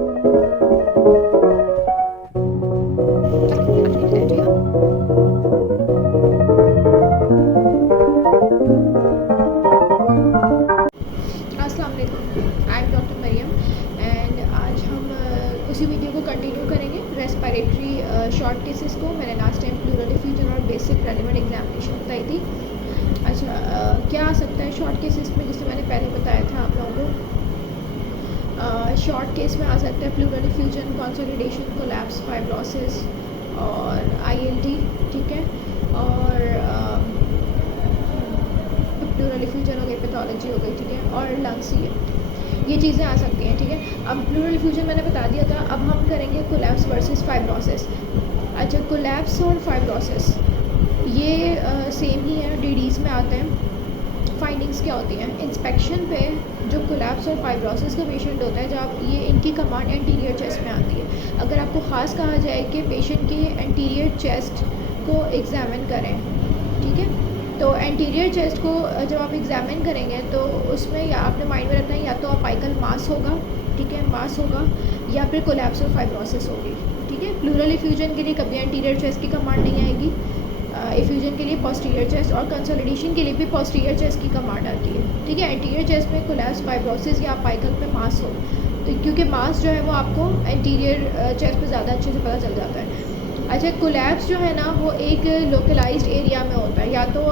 अस्सलाम वालेकुम, I am doctor Mariam and आज हम उसी वीडियो को कंटिन्यू करेंगे रेस्पिरेटरी शॉर्ट केसेस को। मैंने लास्ट टाइम प्लूरल डिफ्यूजन और बेसिक रेलेवेंट एग्जामिनेशन बताई थी। अच्छा, क्या आ सकता है शॉर्ट केसेस में, जिसे मैंने पहले बताया था आप लोगों को। शॉर्ट केस में आ सकता है pleural diffusion, consolidation, collapse, fibrosis और ILD, ठीक है। और प्लूरल डिफ्यूजन हो गई, पैथोलॉजी हो गई, ठीक है, और लंग्स ही है, ये चीज़ें आ सकती हैं, ठीक है। अब प्लूरल डिफ्यूजन मैंने बता दिया था, अब हम करेंगे कोलैप्स वर्सेस फाइब्रोसिस। अच्छा, कोलैप्स और फाइब्रोसिस ये सेम ही है, DDs में आते हैं। फाइंडिंग्स क्या होती हैं इंस्पेक्शन पे? जो कोलैप्स और फाइब्रोसिस का पेशेंट होता है, जब ये इनकी कमांड एंटीरियर चेस्ट में आती है। अगर आपको ख़ास कहा जाए कि पेशेंट की एंटीरियर चेस्ट को एग्जामिन करें, ठीक है, तो एंटीरियर चेस्ट को जब आप एग्जामिन करेंगे तो उसमें या आपने माइंड में रखना है, या तो अपाइकल मास होगा, ठीक है, मास होगा, या फिर कोलैप्स और फाइब्रोसिस होगी, ठीक है। प्लूरल इफ्यूजन के लिए कभी एंटीरियर चेस्ट की कमांड नहीं आएगी, इफ्यूजन के लिए पोस्टीरियर चेस्ट, और कंसोलिडेशन के लिए भी पोस्टीरियर चेस्ट की कमांड आती है, ठीक है। एंटीरियर चेस्ट में कोलैप्स, फाइब्रोसिस या अपाइकल पे मास हो, तो क्योंकि मास जो है वो आपको एंटीरियर चेस्ट पे ज़्यादा अच्छे से पता चल जाता है। अच्छा, कोलैप्स जो है ना वो एक लोकलाइज्ड एरिया में होता है, या तो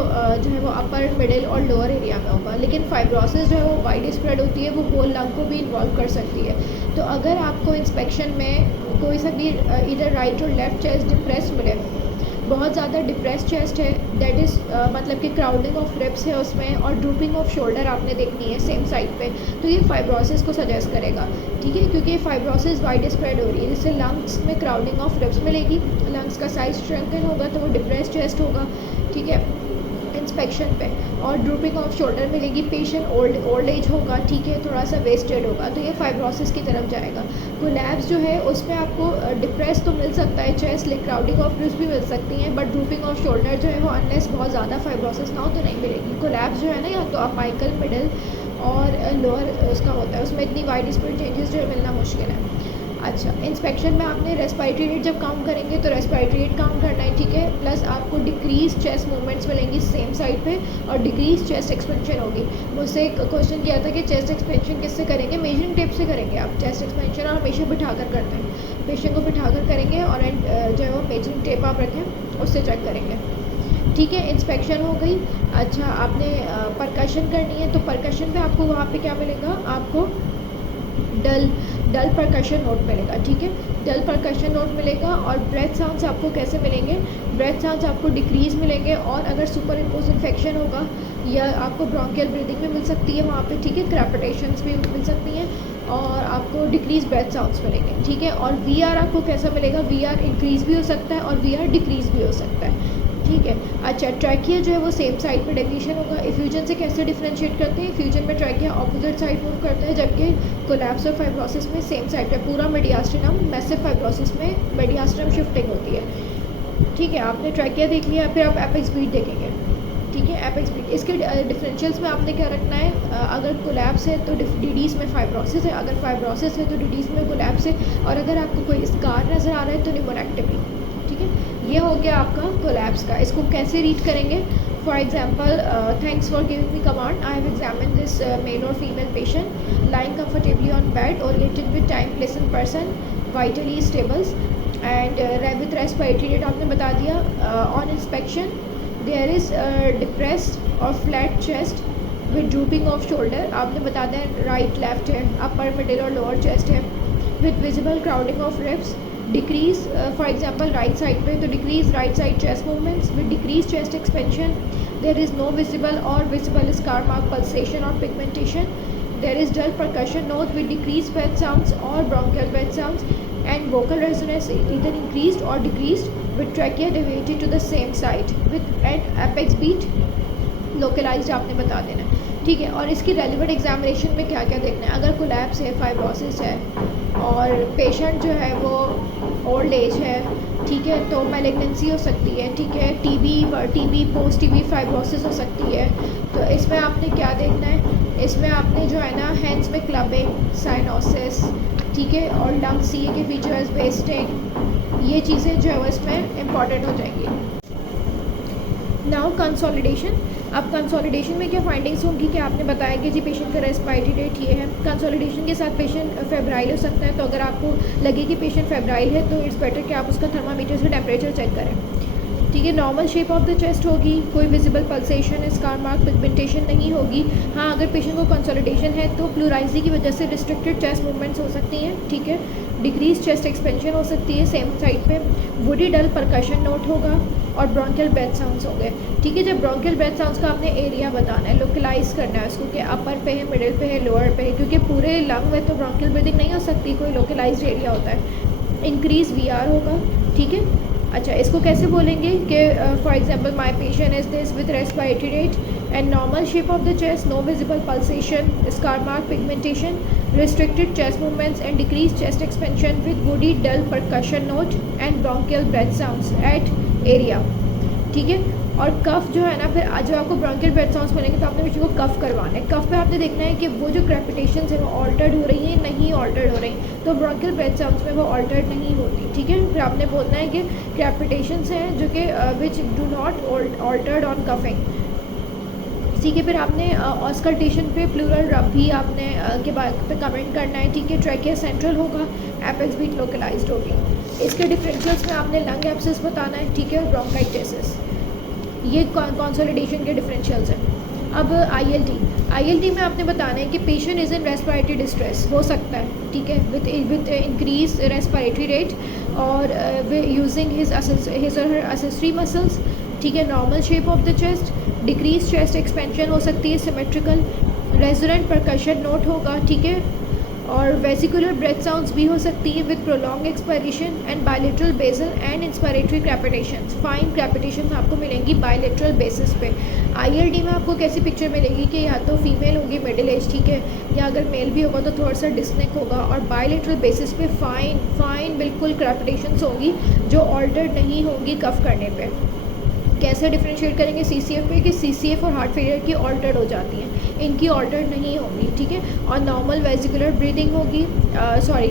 जो है वो अपर, मिडिल और लोअर एरिया में होगा, लेकिन फाइब्रोसिस जो है वो वाइड स्प्रेड होती है, वो होल लंग को भी इन्वॉल्व कर सकती है। तो अगर आपको इंस्पेक्शन में कोई सा भी इधर राइट और लेफ्ट चेस्ट डिप्रेस मिले, बहुत ज़्यादा डिप्रेस चेस्ट है, दैट इज़ मतलब कि क्राउडिंग ऑफ रिब्स है उसमें, और ड्रूपिंग ऑफ शोल्डर आपने देखनी है सेम साइड पे, तो ये फाइब्रोसिस को सजेस्ट करेगा, ठीक है, क्योंकि ये फाइब्रोसिस वाइड स्प्रेड हो रही है, जिससे लंग्स में क्राउडिंग ऑफ रिब्स मिलेगी, लंग्स का साइज स्ट्रेंथन होगा, तो वो डिप्रेस चेस्ट होगा, ठीक है, इंस्पेक्शन पे। और ड्रूपिंग ऑफ शोल्डर मिलेगी, पेशेंट ओल्ड एज होगा, ठीक है, थोड़ा सा वेस्टेड होगा, तो ये फाइब्रोसिस की तरफ जाएगा। कोलैप्स जो है उसमें आपको डिप्रेस तो मिल सकता है चेस्ट, लेकिन क्राउडिंग ऑफ रिब्स भी मिल सकती हैं, बट ड्रूपिंग ऑफ शोल्डर जो है वो अनलेस बहुत ज़्यादा फाइब्रोसिस ना हो तो नहीं मिलेगी। कोलैप्स जो है ना, या तो अपाइकल, मिडिल और लोअर उसका होता है, उसमें इतनी वाइड स्प्रेड चेंजेस जो है मिलना मुश्किल है। अच्छा, इंस्पेक्शन में आपने रेस्पिरेटरी रेट जब काउंट करेंगे तो रेस्पिरेटरी रेट काउंट करना है, ठीक है, प्लस आपको डिक्रीज चेस्ट मूवमेंट्स मिलेंगी सेम साइड पे, और डिक्रीज चेस्ट एक्सपेंशन होगी। मुझसे एक क्वेश्चन किया था कि चेस्ट एक्सपेंशन किससे करेंगे? मेजरिंग टेप से करेंगे आप चेस्ट एक्सपेंशन, और हमेशा बिठा कर करते हैं, पेशेंट को बिठा कर करेंगे, और जो है वो मेजरिंग टेप आप रखें, उससे चेक करेंगे, ठीक है। इंस्पेक्शन हो गई। अच्छा, आपने परकशन करनी है, तो परकशन पे आपको वहाँ पे क्या मिलेगा? आपको डल परकशन नोट मिलेगा, ठीक है, डल परकशन नोट मिलेगा। और ब्रेथ साउंड्स आपको कैसे मिलेंगे? ब्रेथ साउंड्स आपको डिक्रीज मिलेंगे, और अगर सुपर इम्पोज इन्फेक्शन होगा या आपको ब्रोंकियल ब्रीदिंग भी मिल सकती है वहाँ पे, ठीक है, क्रैपिटेशंस भी मिल सकती हैं, और आपको डिक्रीज ब्रेथ साउंड्स मिलेंगे, ठीक है। और VR आपको कैसा मिलेगा? VR इंक्रीज़ भी हो सकता है और VR डिक्रीज़ भी हो सकता है, ठीक है। अच्छा, ट्रैकिया जो है वो सेम साइड पे डेफिनेशन होगा। इफ्यूजन से कैसे डिफरेंशिएट करते हैं? इफ्यूजन में ट्रैकिया ऑपोजिट साइड मूव करता है, जबकि कोलैप्स और फाइब्रोसिस में सेम साइड पे पूरा मीडियास्टिनम, मैसिव फाइब्रोसिस में मीडियास्टिनम शिफ्टिंग होती है, ठीक है। आपने ट्रैकिया देख लिया, फिर आप एपेक्स बीट देखेंगे, ठीक है, एपेक्स बीट। इसके डिफरेंशियल्स में आपने क्या रखना है? अगर कोलैप्स है तो DDs में फाइब्रोसिस है, अगर फाइब्रोसिस है तो DDs में कोलैप्स है, और अगर आपको कोई स्कार नज़र आ रहा है तो निमोनेक्टमी, ठीक है। ये हो गया आपका कोलैप्स का। इसको कैसे रीड करेंगे? For example, thanks for giving me command, I have examine this male और female patient lying comfortably on bed oriented with time, place and person, vitally stables and with respiratory rate आपने बता दिया। On inspection there is depressed और flat chest with drooping of shoulder, आपने बता दें right left है, upper middle और lower chest है, with visible crowding of ribs, decrease for example right side पे, तो decrease right side chest movements with decrease chest expansion, there is no visible और visible scar mark pulsation और pigmentation, there is dull percussion note with decrease breath sounds और bronchial breath sounds, and vocal resonance either increased or decreased with trachea deviated to the same side with an apex beat localized आपने बता देना है, ठीक है। और इसकी relevant examination में क्या क्या देखना है? अगर कोलैप्स है, फाइब्रोसिस है, और पेशेंट जो है वो ओल्ड एज है, ठीक है, तो मैलिग्नेंसी हो सकती है, ठीक है, टीबी पोस्ट टीबी फाइब्रोसिस हो सकती है, तो इसमें आपने क्या देखना है? इसमें आपने जो है ना हैंड्स में क्लबिंग, साइनोसिस, ठीक है, और लंग सी ए के फीचर्स, वेस्टिंग, ये चीज़ें जो है वो इसमें इम्पॉर्टेंट हो जाएंगी। Now consolidation. अब कंसोलिडेशन में क्या फाइंडिंग्स होंगी कि आपने बताया कि जी पेशेंट का रेस्पिरेटरी रेट ये है। कंसोलिडेशन के साथ पेशेंट फेब्राइल हो सकता है, तो अगर आपको लगे कि पेशेंट फेब्राइल है तो इट्स बेटर कि आप उसका थर्मामीटर से टेम्परेचर चेक करें। ठीक है, normal shape of the chest होगी, कोई visible pulsation, scar mark, pigmentation नहीं होगी। हाँ, अगर पेशेंट को कंसोलिडेशन है तो प्लूराइजी की वजह से रिस्ट्रिक्टेड चेस्ट मूवमेंट्स हो सकती हैं। ठीक है, डिक्रीज चेस्ट एक्सपेंशन हो सकती है सेम साइड पे, वुडी डल परकशन नोट होगा और ब्रोंकियल ब्रेथ साउंड्स होंगे। ठीक है, जब ब्रोंकियल ब्रेथ साउंड्स का आपने एरिया बताना है, लोकलाइज करना है उसको कि अपर पे है, मिडिल पे है, लोअर पे है, क्योंकि पूरे लंग में तो ब्रोंकियल ब्रीदिंग नहीं हो सकती, कोई लोकलाइज्ड एरिया होता है। इंक्रीज वीआर होगा। ठीक है, अच्छा इसको कैसे बोलेंगे कि for example my patient is this with respiratory rate and normal shape of the chest, no visible pulsation, scar mark, pigmentation, restricted chest movements and decreased chest expansion with woody dull percussion note and bronchial breath sounds at area। ठीक है, और कफ जो है ना, फिर जो आपको bronchial breath sounds मिलेंगे तो आपने पेशेंट को कफ करवाना है। कफ पे आपने देखना है कि वो जो क्रेपिटेशंस है वो ऑल्टर्ड हो रही है, नहीं ऑल्टर्ड हो रही, तो ब्रोंकियल ब्रेथ साउंड्स में वो ऑल्टर्ड नहीं होती। ठीक है, फिर आपने बोलना है कि क्रेपिटेशंस हैं जो कि which do not altered on coughing. ठीक है, फिर आपने ऑस्कल्टेशन पे प्लूरल रब भी आपने के बाद पे कमेंट करना है। ठीक है, ट्रैकिया सेंट्रल होगा, एपेक्स बीट लोकलाइज्ड होगी। इसके डिफरेंशियल्स में आपने लंग एब्सेस बताना है। ठीक है, और ब्रोंकाइटिस, ये कंसोलिडेशन के डिफरेंशियल्स हैं। अब आईएलटी में आपने बताना है कि patient is in respiratory distress, हो सकता है। ठीक है, विद इंक्रीज रेस्पिरेटरी रेट और यूजिंग हिज और हर असेसरी मसल्स। ठीक है, normal shape of the chest, decrease chest expansion हो सकती है, सिमेट्रिकल, रेजोनेंट परकशन नोट होगा। ठीक है, और वेसिकुलर ब्रेथ साउंड्स भी हो सकती है with prolong expiration and bilateral basal and inspiratory crepitations. Fine crepitations आपको मिलेंगी बायलेटरल बेसिस पे। आईएलडी में आपको कैसी पिक्चर मिलेगी कि या तो फीमेल होगी मिडिल एज, ठीक है, या अगर मेल भी होगा तो थोड़ा सा डिस्नेक होगा, और बायलेटरल बेसिस पे फाइन बिल्कुल क्रैपिटेशंस होंगी जो ऑल्टर्ड नहीं होंगी कफ करने पे। कैसे डिफ्रेंशिएट करेंगे सीसीएफ पे कि सीसीएफ और हार्ट फेलियर की ऑल्टर्ड हो जाती हैं, इनकी ऑल्टर्ड नहीं होंगी। ठीक है, और नॉर्मल वेसिकुलर ब्रीदिंग होगी,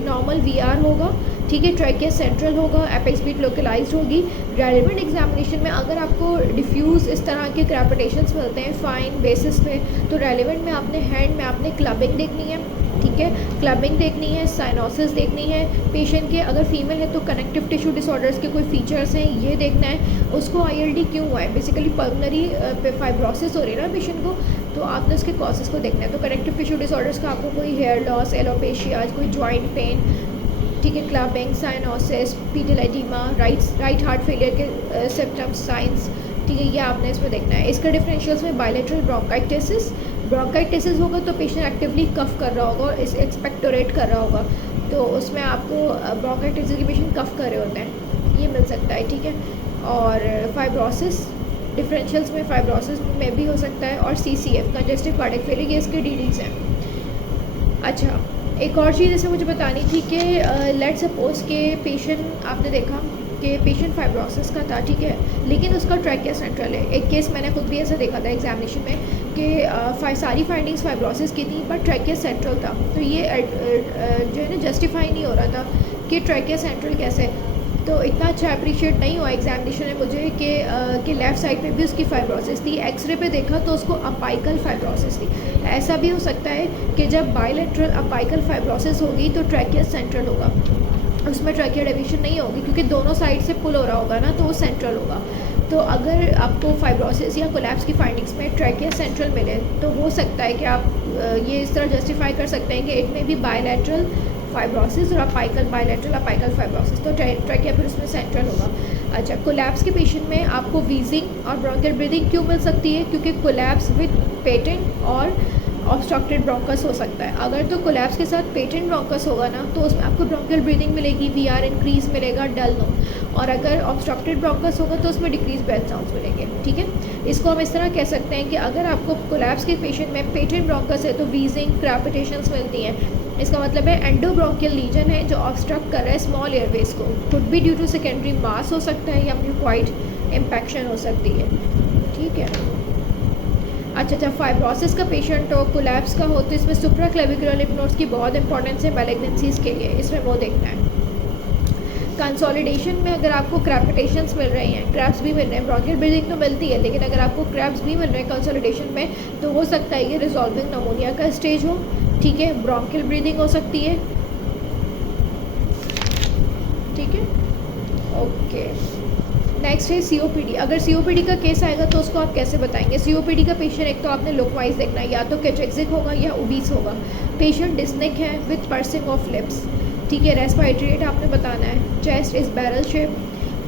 नॉर्मल वीआर होगा। ठीक है, ट्रैकिया सेंट्रल होगा, एपेक्स बीट लोकलाइज्ड होगी। रेलेवेंट एग्जामिनेशन में अगर आपको डिफ्यूज़ इस तरह के क्रैपिटेशंस मिलते हैं फाइन बेसिस पे, तो रेलेवेंट में आपने हैंड में आपने क्लबिंग देखनी है। ठीक है, क्लबिंग देखनी है, साइनोसिस देखनी है। पेशेंट के अगर फीमेल है तो कनेक्टिव टिश्यू डिसऑर्डर्स के कोई फीचर्स हैं ये देखना है। उसको आईएलडी क्यों हुआ है, बेसिकली पल्मोनरी फाइब्रोसिस हो रही है ना पेशेंट को, तो आपने उसके कॉजेज़ को देखना है। तो कनेक्टिव टिश्यू डिसऑर्डर्स का आपको कोई हेयर लॉस, एलोपेशिया, कोई जॉइंट पेन, ठीक है, क्लबिंग, साइनोसिस, पीटल एडिमा, राइट हार्ट फेलियर के सिम्टम्स, साइंस, ठीक है, ये आपने इसमें देखना है। इसका डिफरेंशियल्स में बायलेटरल ब्रोंकाइटिस होगा तो पेशेंट एक्टिवली कफ कर रहा होगा और इस एक्सपेक्टोरेट कर रहा होगा, तो उसमें आपको ब्रोंकाइटिस के पेशेंट कफ कर रहे होते हैं, ये मिल सकता है। ठीक है, और फाइब्रोसिस, डिफरेंशियल्स में फाइब्रोसिस में भी हो सकता है, और सीसीएफ कंजेस्टिव कार्डियक फेलियर, ये इसके डीडीज हैं। अच्छा, एक और चीज़ जैसे मुझे बतानी थी कि लेट सपोज के पेशेंट, आपने देखा कि पेशेंट फाइब्रोसिस का था, ठीक है, लेकिन उसका ट्रैकिया सेंट्रल है। एक केस मैंने खुद भी ऐसा देखा था एग्जामिनेशन में कि सारी फाइंडिंग्स फाइब्रोसिस की थी बट ट्रैकिया सेंट्रल था, तो ये जो है ना जस्टिफाई नहीं हो रहा था कि ट्रैकिया सेंट्रल कैसे। तो इतना अच्छा अप्रिशिएट नहीं हुआ एग्जामिनेशन में मुझे कि लेफ़्ट साइड पे भी उसकी फाइब्रोसिस थी। एक्सरे पे देखा तो उसको अपाइकल फाइब्रोसिस थी। ऐसा भी हो सकता है कि जब बायलेटरल अपाइकल फाइब्रोसिस होगी तो ट्रैकिया सेंट्रल होगा, उसमें ट्रैकिया डेविएशन नहीं होगी क्योंकि दोनों साइड से पुल हो रहा होगा ना, तो वो सेंट्रल होगा। तो अगर आपको फाइब्रोसिस या कोलैप्स की फाइंडिंग्स में ट्रैकिया सेंट्रल मिले तो हो सकता है कि आप ये इस तरह जस्टिफाई कर सकते हैं कि इट में भी बायलैटरल फाइब्रोसिस और अपाइकल बायलैटरल अपाइकल फाइब्रोसिस, तो ट्रैकिया फिर उसमें सेंट्रल होगा। अच्छा, कोलैप्स के पेशेंट में आपको वीजिंग और ब्रोंकियल ब्रीदिंग क्यों मिल सकती है, क्योंकि कोलैप्स विद पेटेंट और ऑब्स्ट्रक्टेड ब्रोंकस हो सकता है। अगर तो कोलैप्स के साथ पेटेंट ब्रोंकस होगा ना तो उसमें आपको ब्रोंकियल ब्रीदिंग मिलेगी, वीआर इंक्रीज मिलेगा, डल नो, और अगर ऑब्स्ट्रक्टेड ब्रोंकस होगा तो उसमें डिक्रीज ब्रेथ साउंड्स मिलेंगे। ठीक है, इसको हम इस तरह कह सकते हैं कि अगर आपको कोलैप्स के पेशेंट में पेटेंट ब्रोंकस है तो वीजिंग, क्रैपिटेशंस मिलती हैं। इसका मतलब है एंडोब्रोंकियल लीजन है जो ऑब्स्ट्रक्ट कर रहा है स्मॉल एयरवेज को, could be due to secondary mass हो सकता है या म्यूकॉइड इम्पैक्शन हो सकती है। ठीक है, अच्छा अच्छा, फाइब्रोसिस का पेशेंट हो, कोलैप्स का हो, तो इसमें सुप्राक्लेविकुलर लिम्फ नोड्स की बहुत इंपॉर्टेंस है मैलिग्नेंसीज के लिए, इसमें वो देखना है। कंसोलिडेशन में अगर आपको क्रैपिटेशंस मिल रही हैं, क्रैप्स भी मिल रहे हैं, ब्रोंकियल ब्रीदिंग तो मिलती है, लेकिन अगर आपको क्रैप्स भी मिल रहे हैं कंसोलिडेशन में, तो हो सकता है ये रिजॉल्विंग नमोनिया का स्टेज हो, ठीक है। ब्रोंकियल ब्रीदिंग हो सकती है, ठीक है, ओके। नेक्स्ट है सीओपीडी। अगर सीओपीडी का केस आएगा तो उसको आप कैसे बताएंगे? सीओपीडी का पेशेंट एक तो आपने लुक वाइज देखना है, या तो कैचेक्सिक होगा या ओबीस होगा। पेशेंट डिस्निक है विथ पर्सिंग ऑफ लिप्स, ठीक है। रेस्पिरेटरी रेट आपने बताना है। Chest is barrel shape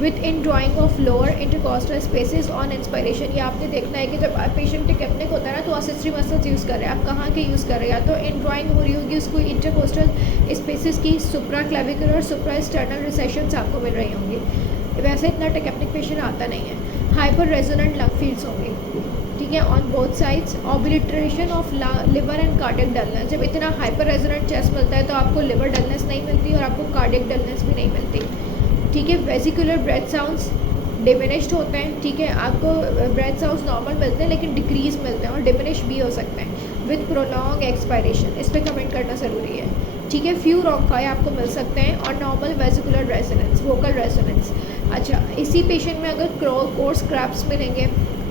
with indrawing of lower intercostal spaces on inspiration. ये आपने देखना है कि जब पेशेंट टिकेप्निक होता है ना, तो असिस्ट्री मसल्स यूज़ कर रहे हैं, आप कहाँ के यूज़ कर रहे हैं? या तो इन ड्राइंग हो रही होगी उसको इंटरकोस्टल स्पेसिस की, सुप्रा क्लेविकुलर और सुप्रा स्टर्नल रिसेशंस आपको मिल रही होंगी। वैसे इतना टिकेप्निक पेशेंट आता नहीं है। हाइपर रेजोनेंट लंग फील्ड्स होंगी, ठीक है, on both sides. Obliteration of liver and cardiac dullness. जब इतना हाइपर रेजोनेंट चेस्ट मिलता है तो आपको लिवर डलनेस नहीं मिलती और आपको कार्डियक डलनेस भी नहीं मिलती, ठीक है। वेसिकुलर ब्रेथ साउंड्स डिमिनिश्ड होते हैं, ठीक है। आपको ब्रेथ साउंड्स नॉर्मल मिलते हैं लेकिन डिक्रीज मिलते हैं और डिमिनिश भी हो सकते हैं विथ प्रोलॉन्ग एक्सपायरेशन। इस पर कमेंट करना ज़रूरी है, ठीक है। फ्यू रोंकाई आपको मिल सकते हैं और normal vesicular resonance, vocal resonance. अच्छा, इसी पेशेंट में अगर कोर्स क्रैप्स मिलेंगे,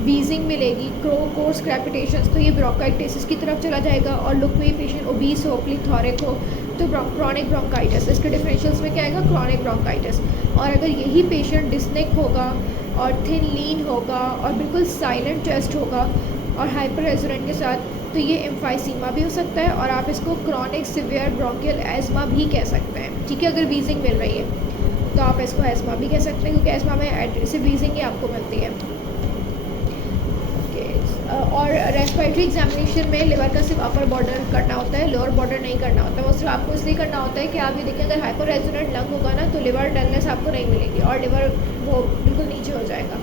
वीजिंग मिलेगी, कोर्स क्रैपिटेशंस, तो ये ब्रोंकाइटिस की तरफ चला जाएगा। और लुक में पेशेंट ओबीस हो, प्लीथोरिक हो, तो क्रॉनिक ब्रोंकाइटिस। इसके डिफरेंशियल्स में क्या आएगा? Chronic bronchitis. और अगर यही पेशेंट डिस्निक होगा और थिन लीन होगा और बिल्कुल साइलेंट चेस्ट होगा और हाइपर रेजोनेंट के साथ, तो ये एम्फाइसीमा भी हो सकता है और आप इसको क्रॉनिक सिवियर ब्रोंकियल एस्मा भी कह सकते हैं, ठीक है। अगर वीजिंग मिल रही है तो आप इसको एस्मा भी कह सकते हैं, क्योंकि एस्मा में एड्रेसिव वीजिंग ही आपको मिलती है। और रेस्पिरेटरी एग्जामिनेशन में लिवर का सिर्फ अपर बॉर्डर करना होता है, लोअर बॉर्डर नहीं करना होता है। वो सिर्फ आपको इसलिए करना होता है कि आप ये देखिए, अगर हाइपर रेजोनेंट लंग होगा ना तो लिवर डलनेस आपको नहीं मिलेगी और लिवर वो बिल्कुल नीचे हो जाएगा।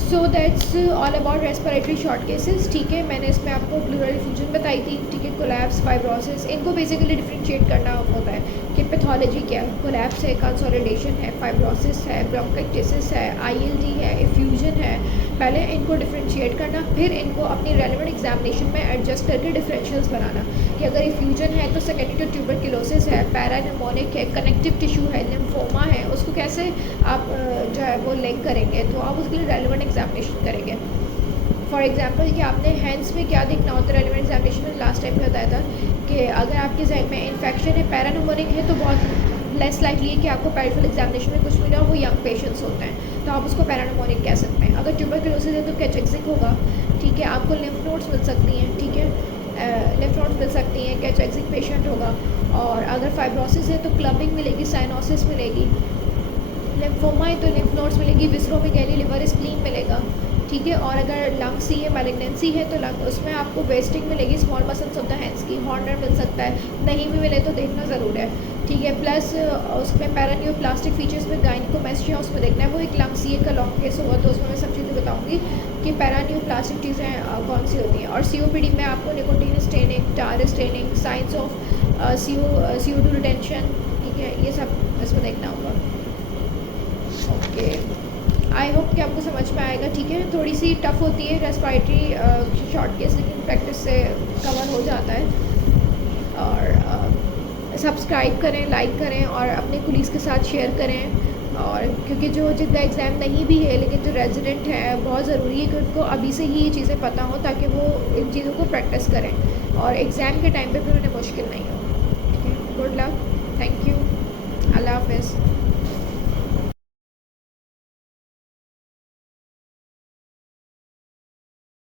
So that's all about respiratory short cases, ठीक है। मैंने इसमें आपको प्लूरल डिफ्यूजन बताई थी, ठीक है। कोलैप्स, फाइब्रोसिस, इनको बेसिकली डिफ्रेंशिएट करना होता है कि पैथोलॉजी क्या है। कोलैप्स है, कंसोलिडेशन है, फाइब्रोसिस है, ब्रोंकाइटिस है, आईएलडी है, इफ्यूजन है। पहले इनको डिफ्रेंशिएट करना, फिर इनको अपनी रेलेवेंट एग्जामिनेशन में एडजस्ट करके डिफरेंशियल्स बनाना कि अगर इफ्यूजन है तो सेकेंडरी टू ट्यूबरक्लोसिस है, पैरानिमोनिक है, कनेक्टिव टिश्यू है, लिम्फोमा है, उसको कैसे आप जो है वो लिंक करेंगे, तो आप उसके लिए रेलेवेंट एग्जामिनेशन करेंगे। फॉर एग्जांपल कि आपने हैंड्स में क्या देखना होता है रेलेवेंट एग्जामिनेशन में, लास्ट टाइम में बताया था कि अगर आपके जहन में इन्फेक्शन है, पैरानिमोनिक है, तो बहुत लेस लाइकली है कि आपको पेरिफेरल एग्जामिनेशन में कुछ मिला, वो यंग पेशेंट्स होते हैं, तो आप उसको पैरानिमोनिक कह सकते हैं। अगर ट्यूबरक्लोसिस है तो कैचेक्सिक होगा, ठीक है। आपको लिम्फ नोड्स मिल सकती हैं, ठीक है, लिम्फ नोड्स मिल सकती हैं, कैचेक्सिक पेशेंट होगा। और अगर फाइब्रोसिस है तो क्लबिंग मिलेगी, साइनोसिस मिलेगी। लिम्फोमा है तो लिम्फ नोड्स मिलेगी, विसरोमेगैली, लिवर स्प्लीन मिलेगा, ठीक है। और अगर लंग सी है, मैलिग्नेंसी है, तो लंग उसमें आपको वेस्टिंग मिलेगी, स्मॉल मसल्स होता है हैंड्स की, हॉर्नर मिल सकता है, नहीं भी मिले तो देखना ज़रूर है, ठीक है। प्लस उसमें पैरान्यूप्लास्टिक फीचर्स में गायनिकोमेस्ट्रिया उसमें देखना है, वो एक लंग सी का लॉन्ग केस होगा, तो उसमें मैं सब चीज़ें बताऊँगी कि पैरान्यूप्लास्टिक चीज़ें कौन सी होती हैं। और सीओपीडी में आपको nicotine staining, tar staining, science of CO2 retention, ठीक है, ये सब इसमें देखना होगा। ओके, आई होप कि आपको समझ में आएगा, ठीक है। थोड़ी सी टफ होती है रेस्पिरेटरी शॉर्ट केस, लेकिन प्रैक्टिस से कवर हो जाता है। और सब्सक्राइब करें, लाइक करें और अपने कुलीग्स के साथ शेयर करें। और क्योंकि जिनका एग्ज़ाम नहीं भी है लेकिन जो रेजिडेंट है, बहुत ज़रूरी है कि उनको अभी से ही ये चीज़ें पता हो, ताकि वो इन चीज़ों को प्रैक्टिस करें और एग्ज़ाम के टाइम पे फिर उन्हें मुश्किल नहीं हो, ठीक है। गुड लक, थैंक यू, अल्लाह हाफ़िज़।